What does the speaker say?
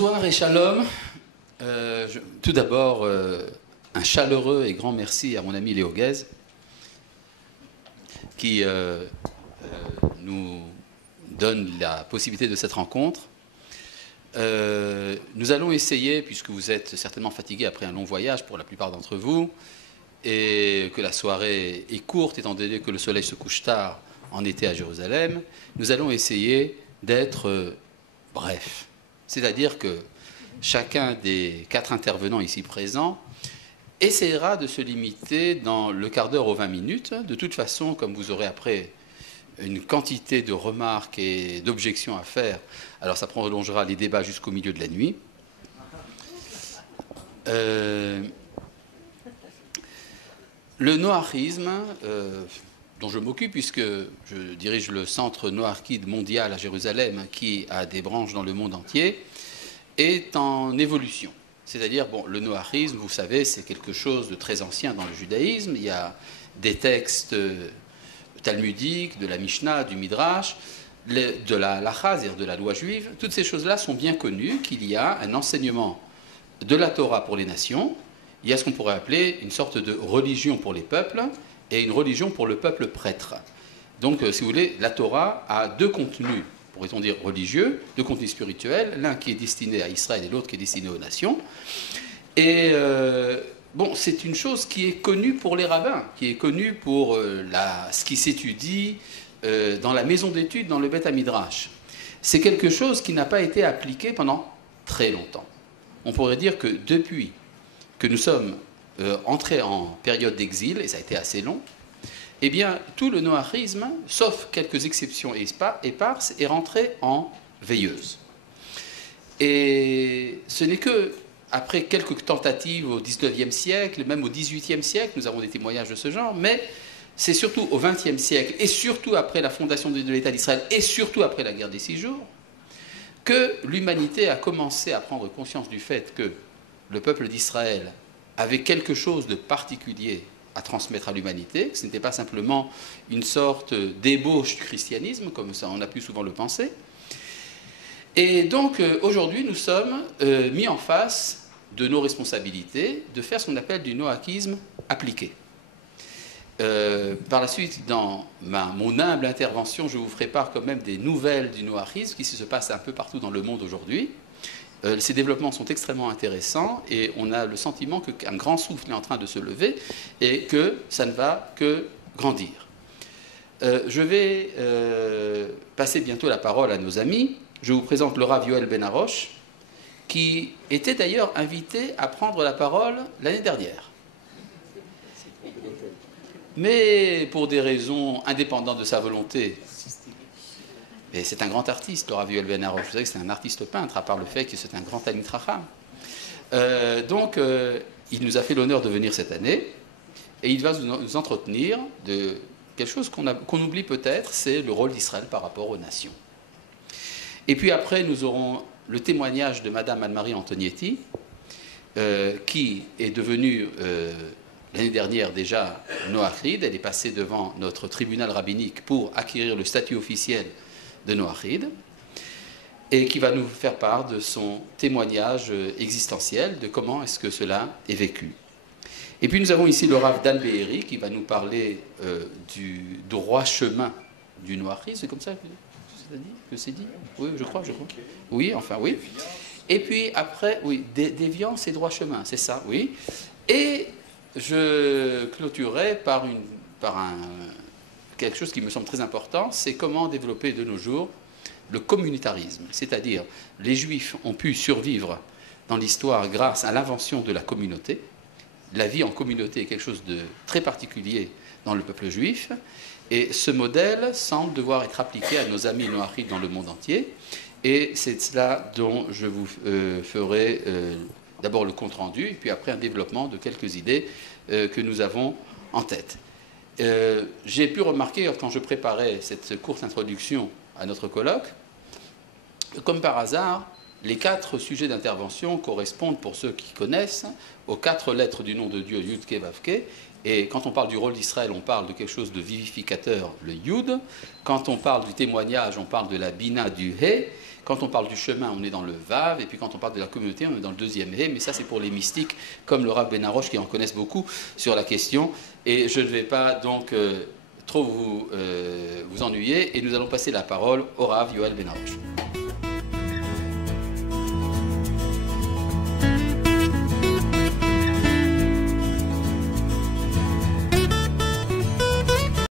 Bonsoir et shalom. Tout d'abord, un chaleureux et grand merci à mon ami Léo Guez qui nous donne la possibilité de cette rencontre. Nous allons essayer, puisque vous êtes certainement fatigués après un long voyage pour la plupart d'entre vous, et que la soirée est courte étant donné que le soleil se couche tard en été à Jérusalem, nous allons essayer d'être brefs. C'est-à-dire que chacun des 4 intervenants ici présents essaiera de se limiter dans le quart d'heure aux 20 minutes. De toute façon, comme vous aurez après une quantité de remarques et d'objections à faire, alors ça prolongera les débats jusqu'au milieu de la nuit. Le noarisme, dont je m'occupe puisque je dirige le centre Noachide mondial à Jérusalem qui a des branches dans le monde entier, est en évolution. C'est-à-dire, bon, le noarisme, vous savez, c'est quelque chose de très ancien dans le judaïsme. Il y a des textes talmudiques, de la Mishnah, du Midrash, de la Halacha, c'est-à-dire de la loi juive. Toutes ces choses-là sont bien connues, qu'il y a un enseignement de la Torah pour les nations. Il y a ce qu'on pourrait appeler une sorte de religion pour les peuples et une religion pour le peuple prêtre. Donc, si vous voulez, la Torah a 2 contenus, pourrait-on dire religieux, 2 contenus spirituels, l'un qui est destiné à Israël et l'autre qui est destiné aux nations. Et bon, c'est une chose qui est connue pour les rabbins, qui est connue pour ce qui s'étudie dans la maison d'études, dans le Beth Midrash. C'est quelque chose qui n'a pas été appliqué pendant très longtemps. On pourrait dire que depuis que nous sommes entrés en période d'exil, et ça a été assez long, eh bien, tout le noarisme, sauf quelques exceptions éparses, est rentré en veilleuse. Et ce n'est que après quelques tentatives au XIXe siècle, même au XVIIIe siècle, nous avons des témoignages de ce genre, mais c'est surtout au XXe siècle, et surtout après la fondation de l'État d'Israël, et surtout après la guerre des 6 jours, que l'humanité a commencé à prendre conscience du fait que le peuple d'Israël avait quelque chose de particulier à transmettre à l'humanité, que ce n'était pas simplement une sorte d'ébauche du christianisme, comme ça on a pu souvent le penser. Et donc aujourd'hui nous sommes mis en face de nos responsabilités de faire ce qu'on appelle du noachisme appliqué. Par la suite, dans mon humble intervention, je vous ferai part quand même des nouvelles du noachisme qui se passent un peu partout dans le monde aujourd'hui. Ces développements sont extrêmement intéressants et on a le sentiment qu'un grand souffle est en train de se lever et que ça ne va que grandir. Je vais passer bientôt la parole à nos amis. Je vous présente le Rav Yoel Ben Harosh, qui était d'ailleurs invité à prendre la parole l'année dernière. Mais pour des raisons indépendantes de sa volonté, et c'est un grand artiste, le Rav Yoel Ben Harosh. Vous savez que c'est un artiste peintre, à part le fait que c'est un grand Talmid Chacham. Donc, il nous a fait l'honneur de venir cette année, et il va nous entretenir de quelque chose qu'on oublie peut-être, c'est le rôle d'Israël par rapport aux nations. Et puis après, nous aurons le témoignage de Madame Anne-Marie Antonietti, qui est devenue, l'année dernière déjà, noachide. Elle est passée devant notre tribunal rabbinique pour acquérir le statut officiel de noachide, et qui va nous faire part de son témoignage existentiel, de comment est-ce que cela est vécu. Et puis nous avons ici le Rav Dan Be'eri, qui va nous parler du droit chemin du noachisme, c'est comme ça que c'est dit? Oui, je crois. Oui, enfin oui. Et puis après, oui, déviance et droit chemin, c'est ça, oui. Et je clôturerai par quelque chose qui me semble très important, c'est comment développer de nos jours le communautarisme. C'est-à-dire, les Juifs ont pu survivre dans l'histoire grâce à l'invention de la communauté. La vie en communauté est quelque chose de très particulier dans le peuple juif. Et ce modèle semble devoir être appliqué à nos amis noachides dans le monde entier. Et c'est cela dont je vous ferai d'abord le compte-rendu, et puis après un développement de quelques idées que nous avons en tête. J'ai pu remarquer, quand je préparais cette courte introduction à notre colloque, comme par hasard, Les 4 sujets d'intervention correspondent, pour ceux qui connaissent, aux 4 lettres du nom de Dieu, Yud, Ke, Vav, Ke. Et quand on parle du rôle d'Israël, on parle de quelque chose de vivificateur, le Yud. Quand on parle du témoignage, on parle de la Bina, du He. Quand on parle du chemin, on est dans le Vav. Et puis quand on parle de la communauté, on est dans le deuxième He. Mais ça, c'est pour les mystiques, comme le Rav Ben Arosh, qui en connaissent beaucoup sur la question. Et je ne vais pas donc trop vous ennuyer. Et nous allons passer la parole au Rav Yoel Ben Arosh.